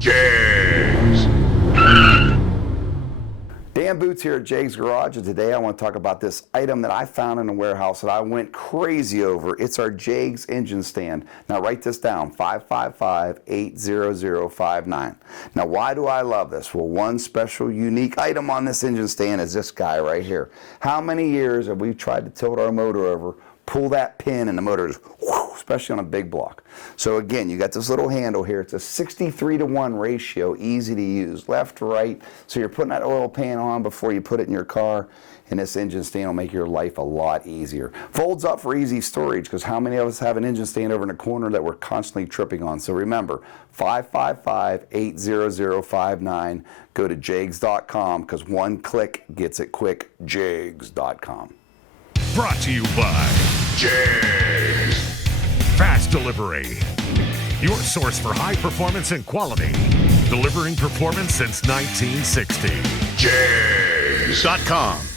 JEGS. Dan Boots here at JEGS Garage, and today I want to talk about this item that I found in the warehouse that I went crazy over. It's our JEGS Engine Stand. Now write this down, 555-80059. Now why do I love this? Well, one special unique item on this engine stand is this guy right here. How many years have we tried to tilt our motor over, pull that pin, and the motor just, whoosh, especially on a big block. So again, you got this little handle here. It's a 63-to-1 ratio, easy to use, left to right. So you're putting that oil pan on before you put it in your car, and this engine stand will make your life a lot easier. Folds up for easy storage, because how many of us have an engine stand over in the corner that we're constantly tripping on? So remember, 555-80059. Go to jegs.com, because one click gets it quick, jegs.com. Brought to you by JEGS. Fast Delivery. Your source for high performance and quality. Delivering performance since 1960. JEGS.com.